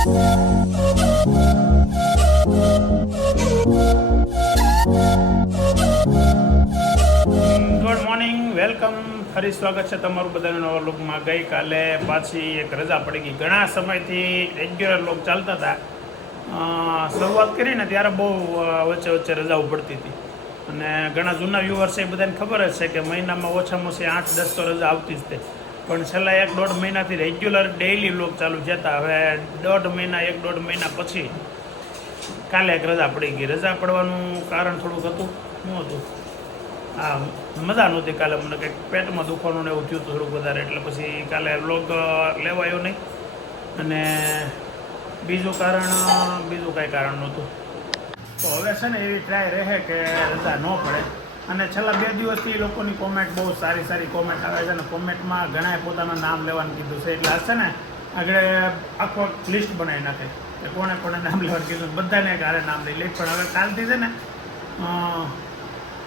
Good morning, welcome. ફરી સ્વાગત છે તમારું બધાનું નવા લોકમાં. ગઈકાલે પાછી એક રજા પડી ગઈ. ઘણા સમયથી રેગ્યુલર લોક ચાલતા હતા. શરૂઆત કરીને ત્યારે બહુ વચ્ચે વચ્ચે રજાઓ પડતી હતી અને ઘણા જૂના વ્યુઅર્સ એ બધાને ખબર જ છે કે મહિનામાં ઓછામાં ઓછી 8-10 તો રજા આવતી જ તે. પણ છેલ્લા 1-1.5 મહિનાથી રેગ્યુલર ડેઇલી વ્લોગ ચાલુ જતા. હવે 1.5 મહિના પછી કાલે એક રજા પડી ગઈ. રજા પડવાનું કારણ થોડુંક હતું. શું હતું? હા, મજા નહોતી કાલે. મને કંઈક પેટમાં દુખવાનું ને એવું થયું હતું થોડુંક વધારે, એટલે પછી કાલે વ્લોગ લેવાયો નહીં. અને બીજું કાંઈ કારણ નહોતું. તો હવે છે ને એવી ટ્રાય રહે કે રજા ન પડે. અને છેલ્લા 2 દિવસથી લોકોની કોમેન્ટ બહુ સારી કોમેન્ટ આવે છે. અને કોમેન્ટમાં ઘણાએ પોતાનું નામ લેવાનું કીધું છે. એટલે આ છે ને આગળ આખો લિસ્ટ બનાવી નાખે કે કોણે નામ લેવાનું કીધું. બધાને કારે નામ લઈ લે. પણ હવે કાલથી છે ને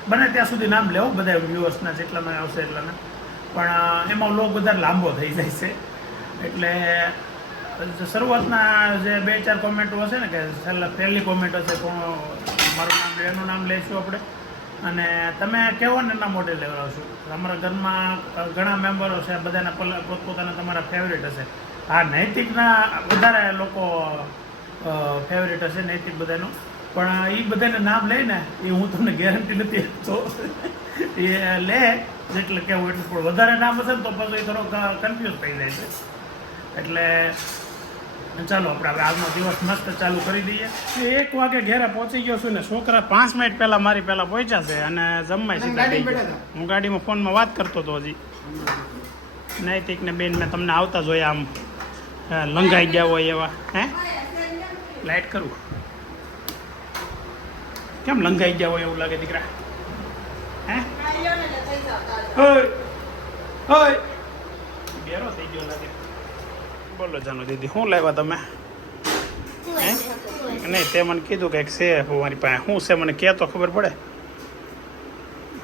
બને ત્યાં સુધી નામ લેવું બધા વ્યુઅર્સના, જેટલામાં આવશે એટલાના. પણ એમાં લોક બધા લાંબો થઈ જાય છે. એટલે શરૂઆતના જે 2-4 કોમેન્ટો હશે ને, કે છેલ્લા પહેલી કોમેન્ટ હશે કોણ મારું નામ લે, એનું નામ લઈશું આપણે. અને તમે કહેવો ને એના મોઢે લેવડાવશું. તમારા ઘરમાં ઘણા મેમ્બરો છે, બધાના પોતપોતાના તમારા ફેવરેટ હશે. હા, નૈતિકના વધારે લોકો ફેવરેટ હશે, નૈતિક બધાનું. પણ એ બધાને નામ લઈને એ હું તમને ગેરંટી નથી આપતો. એ લે જેટલે કહેવું એટલું. પણ વધારે નામ હશે ને તો પછી એ થોડોક કન્ફ્યુઝ થઈ જાય છે. એટલે ચાલો આપણે હવે આજનો દિવસ મસ્ત ચાલુ કરી દઈએ. 1 વાગે ઘેરે પહોંચી ગયો છું ને છોકરા 5 મિનિટ પહેલાં મારી પહેલાં પહોંચ્યા છે. અને જમવાય સીધા હું ગાડીમાં ફોનમાં વાત કરતો હતો હજી. નૈતિક ને બેન મેં તમને આવતા જોયા આમ લંઘાઈ ગયા હોય એવા. હે, લાઇટ કરું? કેમ લંઘાઈ ગયા હોય એવું લાગે દીકરા? હે, હોય બેરો થઈ ગયો લાગે. બોલો જાનો દીદી, શું લાવ્યા તમે? હે, નહીં તે મને કીધું કંઈક છે મારી પાસે. શું છે મને કહે તો ખબર પડે.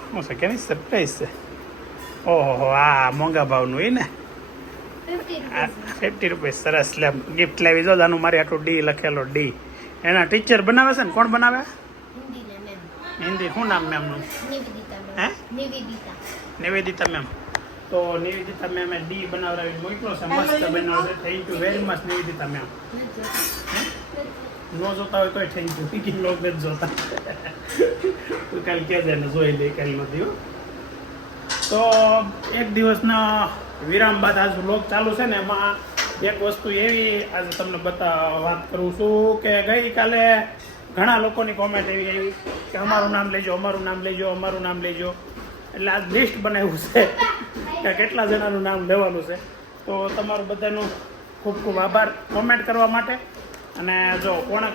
શું છે? કેની સરપ્રાઈઝ છે? ઓહો, આ મોંઘા ભાવનું એ ને 50 રૂપિયા. સરસ. લે ગિફ્ટ લાવી જો જાનું. મારી આટલું ડી લખેલો ડી. એના ટીચર બનાવે છે ને? કોણ બનાવે? હિન્દી. શું નામ મેમનું? હે, નિવેદિતા મેમ. તો નિવેદિતા મેમે ડી બનાવડાવી મોકલો છે. મસ્ત બનાવ્યો છે. Thank you very much Nivedita ma'am. ન જોતા હોય તોય થેન્ક યુ. ટીકી લોક નથી જોતા. તું કાલે કહેજે ને જોઈ લે. કાલે નથી. તો એક દિવસના વિરામ બાદ આજ વ્લોગ ચાલુ છે ને, એમાં એક વસ્તુ એવી આજે તમને વાત કરું છું કે ગઈકાલે ઘણા લોકોની કોમેન્ટ એવી આવી કે અમારું નામ લેજો, અમારું નામ લેજો, અમારું નામ લેજો. એટલે આ લિસ્ટ બનાવ્યું છે કે કેટલા જણાનું નામ લેવાનું છે. તો તમારું બધાનું ખૂબ ખૂબ આભાર કોમેન્ટ કરવા માટે. અને જો કોણે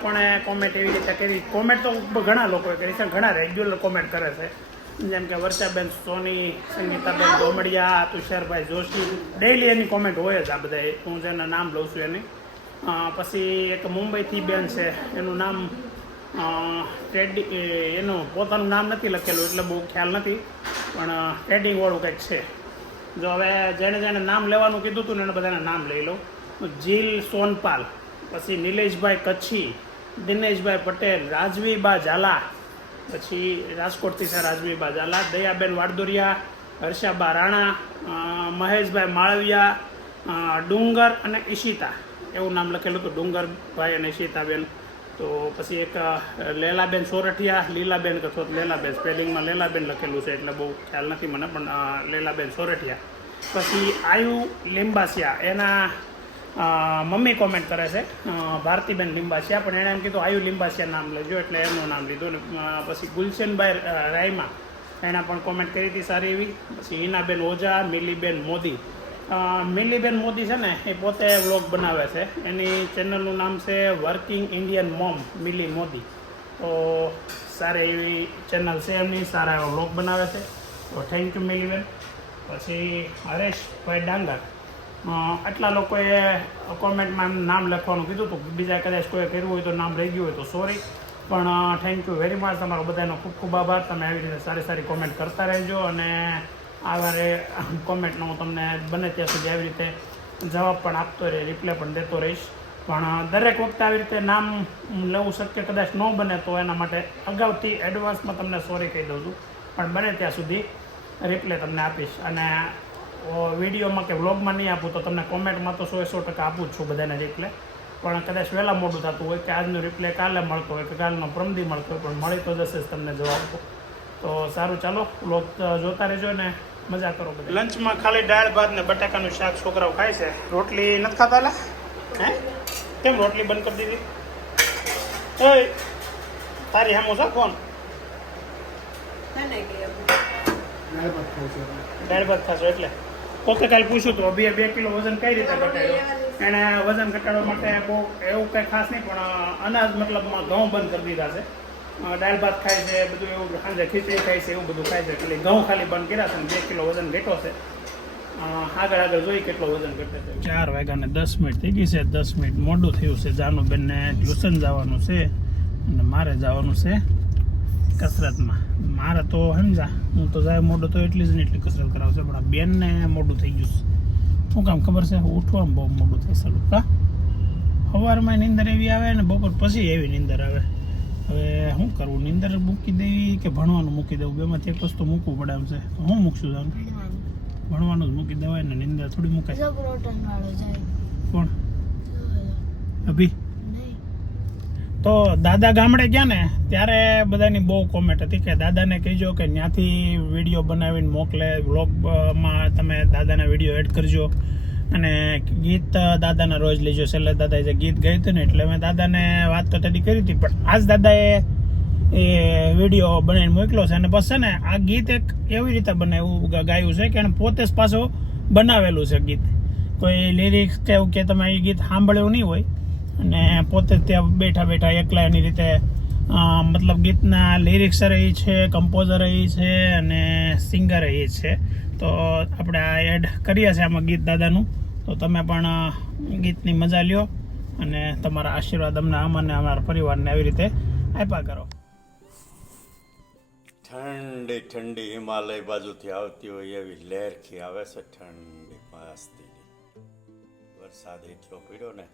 કોમેન્ટ એવી રીતે કરી, કોમેન્ટ તો ઘણા લોકોએ કરી છે, ઘણા રેગ્યુલર કોમેન્ટ કરે છે. જેમ કે વર્ષાબેન સોની, સંગીતાબેન ગોમડિયા, તુષારભાઈ જોશી, ડેઈલી એની કોમેન્ટ હોય જ. આ બધા હું જેના નામ લઉં છું એની. પછી એક મુંબઈથી બેન છે, એનું નામ એનું પોતાનું નામ નથી લખેલું એટલે બહુ ખ્યાલ નથી, પણ ટ્રેડિંગવાળું કંઈક છે. જો હવે જેણે નામ લેવાનું કીધું હતું ને એને બધાના નામ લઈ લઉં. જીલ સોનપાલ, પછી નિલેશભાઈ કચ્છી, દિનેશભાઈ પટેલ, રાજવીબા ઝાલા, પછી રાજકોટથી છે રાજવીબા ઝાલા, દયાબેન વાડદોરિયા, હર્ષાબા રાણા, મહેશભાઈ માળવિયા, ડુંગર અને ઈશિતા એવું નામ લખેલું હતું. ડુંગરભાઈ અને ઈશિતાબેન. તો પછી એક લેલાબેન સોરઠિયા, લીલાબેન અથવા લેલાબેન, સ્પેલિંગમાં લેલાબેન લખેલું છે એટલે બહુ ખ્યાલ નથી મને, પણ લેલાબેન સોરઠિયા. પછી આયુ લિંબાસિયા, એના મમ્મી કોમેન્ટ કરે છે ભારતીબેન લિંબાસિયા, પણ એણે એમ કીધું આયુ લિંબાસિયા નામ લેજો એટલે એમનું નામ લીધું. ને પછી ગુલશનભાઈ રાયમા, એના પણ કોમેન્ટ કરી હતી સારી એવી. પછી હિનાબેન ઓઝા, મિલીબેન મોદી. મિલીબેન મોદી છે ને એ પોતે વ્લોગ બનાવે છે. એની ચેનલનું નામ છે વર્કિંગ ઇન્ડિયન મોમ મિલી મોદી. તો સારી એવી ચેનલ છે એમની, સારા એવા વ્લોગ બનાવે છે. તો થેન્ક યુ મિલીબેન. પછી હરેશભાઈ ડાંગર, આટલા લોકોએ કોમેન્ટમાં નામ લખવાનું કીધું હતું. બીજા કદાચ કોઈ કર્યું હોય તો નામ રહી ગયું હોય તો સોરી, પણ થેન્ક યુ વેરી મચ. તમારો બધાનો ખૂબ ખૂબ આભાર. તમે આવી રીતે સારી કોમેન્ટ કરતા રહેજો. અને આવારે કોમેન્ટનો હું તમને બને ત્યાં સુધી આવી રીતે જવાબ પણ આપતો રહે, રિપ્લાય પણ દેતો રહીશ. પણ દરેક વખતે આવી રીતે નામ લેવું શક્ય કદાચ ન બને તો એના માટે અગાઉથી એડવાન્સમાં તમને સોરી કહી દઉં છું, પણ બને ત્યાં સુધી રિપ્લે તમને આપીશ. અને વિડીયોમાં કે વ્લોગમાં નહીં આપું તો તમને કોમેન્ટમાં તો 100% આપું જ છું બધાને રિપ્લે. પણ કદાચ વહેલા મોડું થતું હોય કે આજનું રિપ્લે કાલે મળતો હોય કે કાલનો પ્રમદી મળતો હોય, પણ મળી તો જશે જ તમને જવાબ. તો સારું, ચાલો વ્લોગ જોતા રહેજો ને મજા કરો. લંચમાં ખાલી દાળ ભાત ને બટાકાનું શાક છોકરાઓ ખાય છે, રોટલી નથી ખાતા. લા હે કેમ રોટલી બંધ કરી દીધી? ઓય તારી હામો છે કોણ? દાળ ભાત ખાશો એટલે કોકે કાલે પૂછ્યું તો 2 કિલો વજન કઈ રીતે ઘટાડ્યો? એણે વજન ઘટાડવા માટે બહુ એવું કંઈ ખાસ નહીં, પણ અનાજ મતલબમાં ઘઉં બંધ કરી દીધા છે. દાળ ભાત ખાય છે, બધું એવું સાંજે ખીચડી ખાય છે, એવું બધું ખાય છે. ખાલી ઘઉં ખાલી બંધ કર્યા છે ને 2 કિલો વજન ઘટ્યો છે. આગળ જોઈએ કેટલો વજન ઘટે છે. 4 વાગ્યાને 10 મિનિટ થઈ ગઈ છે. 10 મિનિટ મોડું થયું છે. જાનુબેનને ટ્યુશન જવાનું છે અને મારે જવાનું છે કસરતમાં. મારે તો સમજા હું તો જાય મોડું તો એટલી જ ને એટલી કસરત કરાવશે, પણ આ બેનને મોડું થઈ ગયું છે. શું કામ ખબર છે? ઉઠવામાં બહુ મોડું થાય સારું. હા, સવારમાં નીંદર એવી આવે ને બપોર પછી એવી નીંદર આવે. હવે શું કરવું? નીંદર મૂકી દેવી કે ભણવાનું મૂકી દેવું? બેમાંથી એક વસ્તુ મૂકવું પડે એમ છે. તો હું મૂકશું? જાણ ભણવાનું જ મૂકી દેવાય ને, નીંદર થોડી મુકાય. કોણ? અભી. તો દાદા ગામડે ગયા ને ત્યારે બધાની બહુ કોમેન્ટ હતી કે દાદાને કહેજો કે ત્યાંથી વિડીયો બનાવીને મોકલે, વ્લોગમાં તમે દાદાના વિડીયો એડ કરજો અને ગીત દાદાના રોજ લેજો. છેલ્લે દાદાએ જે ગીત ગાયું હતું ને એટલે મેં દાદાને વાત તો તેની કરી હતી, પણ આજ દાદાએ એ વિડીયો બનાવીને મોકલો છે. અને બસ છે ને આ ગીત એક એવી રીતે બનાવ્યું ગાયું છે કે એને પોતે જ પાછું બનાવેલું છે ગીત. કોઈ લિરિક્સ કે એવું કે તમે એ ગીત સાંભળ્યું નહીં હોય, અને પોતે ત્યાં બેઠા બેઠા એકલા એની રીતે મતલબ ગીતના લિરિક્સ રહી છે, કમ્પોઝર રહી છે અને સિંગર રહી છે. તો આપણે આ એડ કરીએ છીએ આમાં ગીત દાદાનું. તો તમે પણ ગીતની મજા લ્યો અને તમારા આશીર્વાદ અમને અમને અમારા પરિવારને આવી રીતે આપ્યા કરો. ઠંડી ઠંડી હિમાલય બાજુથી આવતી હોય એવી લહેરખી આવે છે. ઠંડી મસ્તી વરસાદ એટલો પડ્યો ને,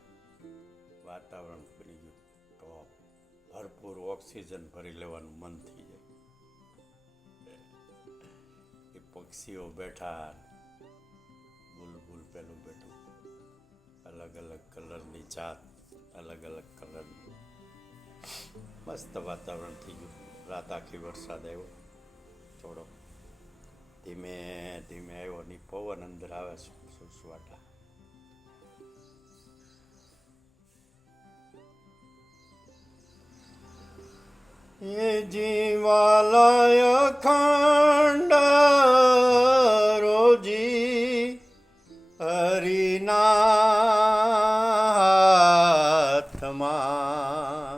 વાતાવરણ બની ગયું ટોપ. ભરપૂર ઓક્સિજન ભરી લેવાનું મન થઈ જાય. એ પક્ષીઓ બેઠા, બુલબુલ પેલું બેઠું, અલગ અલગ કલરની જાત, અલગ અલગ કલરનું મસ્ત વાતાવરણ થઈ ગયું. રાત આખી વરસાદ આવ્યો, થોડો ધીમે ધીમે આવ્યો ની પવન અંદર આવે છે સુસવાટા. એ જીવાલય ખંડ રોજી હરિના હાથમાં,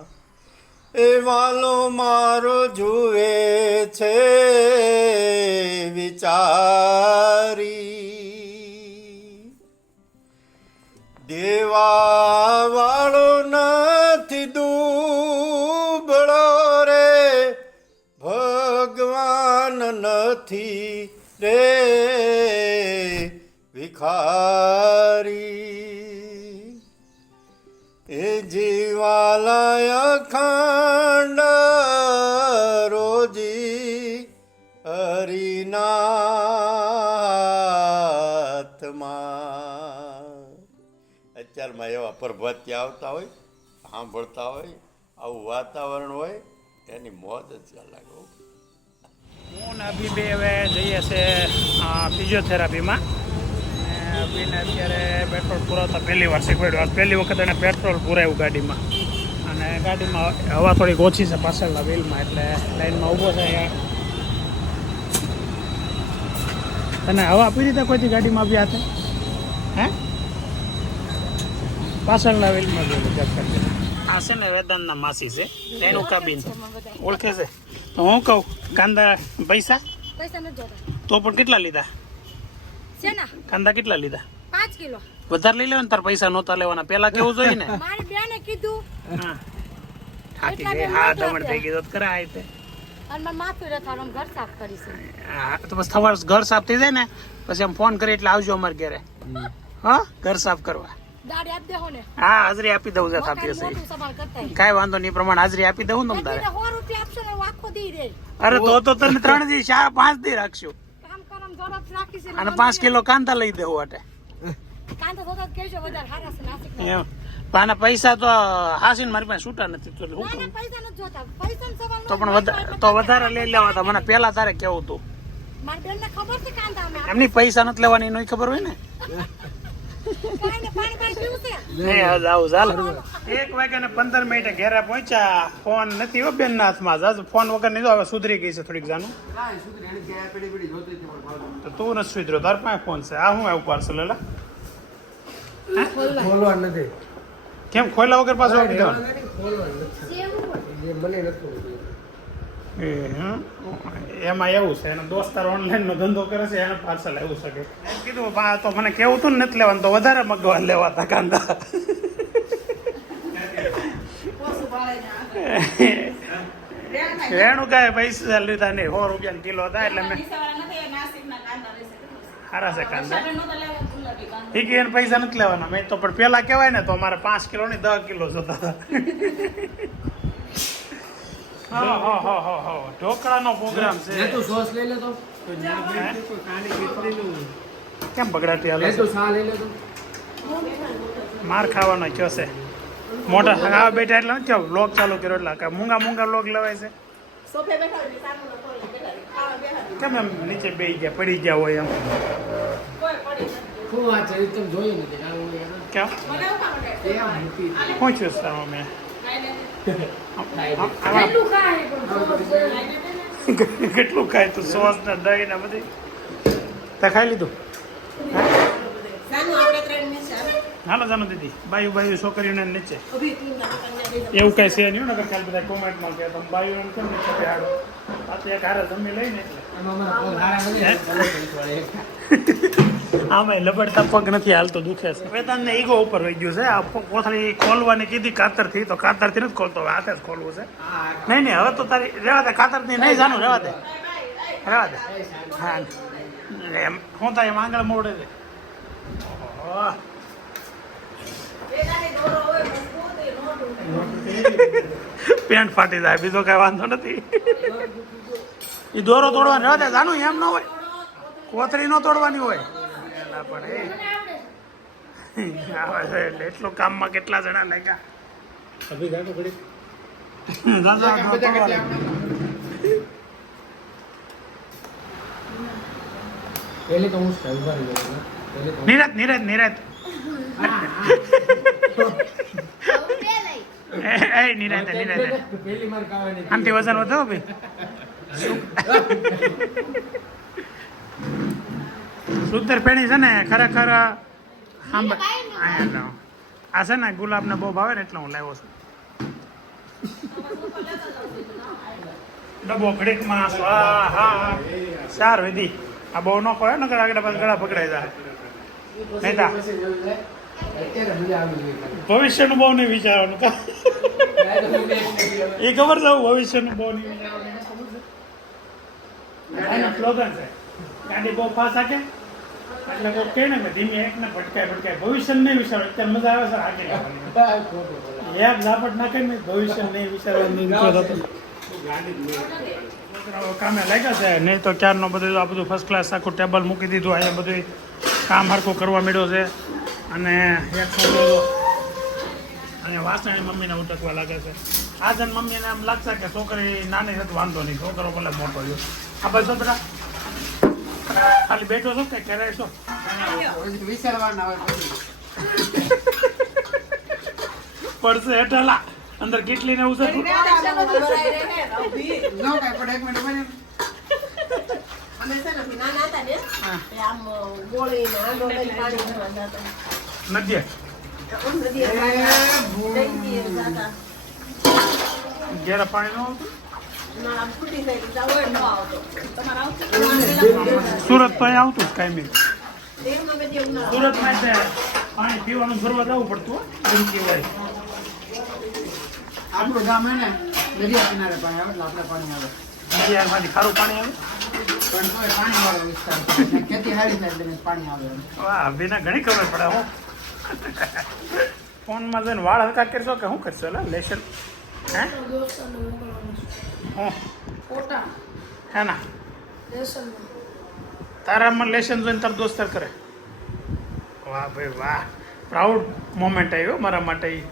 એ વાલો મારો જુએ છે વિચારી. દેવા વાળો નથી દુબળો રે, ભગવાન નથી રે ભિખારી. એ જીવાલય ખંડ રોજી હરિના હાથમાં. અત્યારમાં એવા પ્રભાત્યા આવતા હોય, સાંભળતા હોય, આવું વાતાવરણ હોય, એની મોજ જ અલગ હોય. હું ને અભી બે હવે જઈએ છીએ ફિઝિયોથેરાપીમાં. અભીને અત્યારે પેટ્રોલ પુરાવતા પહેલી વાર શીખવાડ્યું. પહેલી વખત એને પેટ્રોલ પુરાવ્યું ગાડીમાં, અને ગાડીમાં હવા થોડીક ઓછી છે પાછળના વ્હીલમાં, એટલે લાઈનમાં ઊભો છે. તને હવા આપી દીધા કોઈથી ગાડીમાં બી હાથે? હે પાછળના વ્હીલમાં જોયું ચેક કરી. આ છે ને વેદાંતના માસી છે, એનું કાબીન ઓળખે છે. તો હું કહું કાંદા પૈસા તો પણ કેટલા લીધા? કાંદા કેટલા લીધા? 5 કિલો. વધારે લઈ લેવાના, તાર પૈસા નહોતા લેવાના. પેલા કેવું જોઈએ ને. મારી બેને કીધું. હા થાકી ગઈ, હા દમણ થઈ ગઈ તો કરાય તે. અને માર માથું રથાડો ઘર સાફ કરીશું. હા તો બસ તમારું ઘર સાફ થઈ જાય ને પછી આમ ફોન કરી એટલે આવજો અમારે ઘરે. હા ઘર સાફ કરવા. દાડી આપી દેહો ને હા હાજરી આપી દઉં છે થાપી હશે મોટું સવાલ કરતા કાંઈ વાંધો નહીં એ પ્રમાણે હાજરી આપી દઉં ને તારે 100 રૂપિયા આપશો ને હું આખો દી રે અરે તો તને 3 દી 4-5 દી રાખશું કામ કરમ ઝડપ રાખી છે અને 5 કિલો કાંદા લઈ દેવું અટે કાંતો થતા કહેજો વધારે હારા છે નાસિક એમ પાના પૈસા તો હાસીને મારી પાસે છૂટા નથી તો એટલે હું ના કરું? પૈસા નથી જોતા પૈસાનો સવાલ તો પણ તો વધારે લઈ લેવા હતા મને પેલા તારે કેવું તું મારી બેનને ખબર છે કાંતા અમે એમની પૈસા નથી લેવાની એની ખબર હોય ને કાંઈ ને પાણી પીવું છે આવું ચાલ 1:15 ઘેરે પહોંચ્યા ફોન નથી હો બેન ના હાથમાં ફોન વગર નહીં તો હવે સુધરી ગઈ છે થોડીક જાનું તો તું નથી સુધર્યો તાર પાસે ફોન છે આ હું આવું પાર્સલ એલા ખોલવા નથી કેમ ખોલ્યા વગર પાછો આપી દેવાનું મને નથી એ હં? એમાં એવું છે એનો દોસ્તાર ઓનલાઈન નો ધંધો કરે છે એને પાર્સલ એવું શકે એમ કીધું બા તો મને કેવું તું ને નથી લેવાનું તો વધારે મગવા લેવાતા કાંદા રેણું કાંઈ પૈસા લીધા નહીં 100 રૂપિયા કિલો થાય એટલે મેં સારા છે કાંદા એ કે એને પૈસા નથી લેવાના મેં તો પણ પેલા કહેવાય ને તો અમારે 5 કિલો ની 10 કિલો જોતા હતા ઢોકળાનો પ્રોગ્રામ છે તું સોસ લઈ લે તો કેમ બગડાટી હાલે છે? તું સા લઈ લે તો માર ખાવાનો કયો છે મોટા ખાવા બેઠા એટલે નથી વ્લોગ ચાલુ કર્યો એટલે કે મૂંગા વ્લોગ લેવાય છે કેમ એમ નીચે બેસી ગયા પડી ગયા હોય એમ શું વાત છે તમે જોયું નથી કેમ પૂછ્યું છે મેં કેટલું ખાય તું સોસ ને દહીં ને બધી તે ખાઈ લીધું હાલો જાનો દીદી બાયું છોકરીઓને નીચે એવું કઈ છે નહીં ને કાલે બધા કોમેન્ટમાં કે તમે બાયું કેમ નીચે બેહાડો આ તો એક હારે જમી લઈને એટલે આમાં લબડતા પગ નથી હાલતો દુખે છે વેદાંતને ઈગો ઉપર વહી ગયું છે આ કોથળી ખોલવાની કીધી કાતરથી તો કાતરથી નથી ખોલતો હવે હાથે જ ખોલવું છે નહીં હવે તો તારી રહેવા દે કાતરથી નહીં જાનું રહેવા દે હા એમ હું થાય એમ આંગળ મોડે છે ઓહો. પેન્ટ ફાટી જાય બીજો કઈ વાંધો નથી એ દોરો તોડવાનો રહેવા દે જાનું એમ ન હોય કોથળી ન તોડવાની હોય એલા પણ આવે છે એટલે એટલું કામમાં કેટલા જણા લાગ્યા પહેલે તો હું સ્ટાઈલ ભરી ગયો પહેલે તો નિરાત એ નિરાત પહેલી માર ખાવાની આમથી વજન વધો ભાઈ સુંદર પેણી છે ને ખરેખર આ છે ને ગુલાબને બહુ ભાવે ને એટલે હું લાવ્યો છું ડબ્બો ઘડીકમાં હા સાર વિધિ આ બહુ ન ખોય ને આગળ પાછળ ગળા પકડાઈ જાય નહીં તા અત્યારે મજા આવી ગઈ ભવિષ્યનું બહુ નહીં વિચારવાનું તો એ ખબર છે ભવિષ્યનું બહુ નહીં વિચારવાનું સ્લોગન છે ગાડી બહુ ફાસ્ટ હાકે એટલે કોઈ કહે ને કે ધીમે એકને ભટકાય ભવિષ્ય નહીં વિચારો અત્યારે મજા આવે છે હાકે લાવવાની એક ઝાપટ નાખે ને ભવિષ્ય નહીં વિચારવાનું કામે લાગ્યા છે નહીં તો ક્યારનો બધું આ બધું ફર્સ્ટ ક્લાસ આખું ટેબલ મૂકી દીધું અહીંયા બધું કામ હરખું કરવા માંડ્યો છે અને એક છોકરો અહીંયા વાસણ મમ્મીને ઉટકવા લાગે છે આ જન મમ્મીને એમ લાગશે કે છોકરી નાની છે તો વાંધો નહીં છોકરો ભલે મોટો છે આ બધો બેટા ખાલી બેઠો છો કે ઘરે છો વિચારવાના હોય પડશે હેઠલા અંદર કેટલી ને ઉછળ નદી ઘેરા પાણી ન આવતું સુરત તો અહીંયા આવતું જ કાંઈ સુરતમાં પાણી પીવાનું ભરવા જવું પડતું ગંદકી હોય આપણું ગામ હે ને દરિયા કિનારે પાણી આવે એટલે આપણે પાણી આવે દરિયામાંથી ખારું પાણી આવે પણ તોય પાણી વાળો વિસ્તાર છે. ખેતી સારી થાય એટલે પાણી આવે વાહ અભિના ઘણી ખબર પડે હો ફોનમાં જઈને વાળ હલકા કરશો કે શું કરશો એટલે લેશન હે હું ફોટા હે ના લેસનમાં તારામાં લેશન જોઈને તાર દોસ્તાર કરે વાહ ભાઈ વાહ પ્રાઉડ મોમેન્ટ આવ્યો મારા માટે ઈ.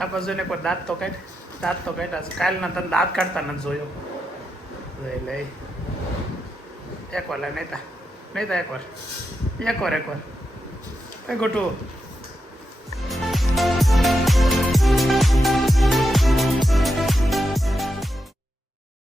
આ બાજુને કોઈ દાંત તો કાઢ્યા છે કાલના તને દાંત કાઢતા નથી જોયો લઈ લઈ એકવાર લે નહીં તા એકવાર એ ગોટું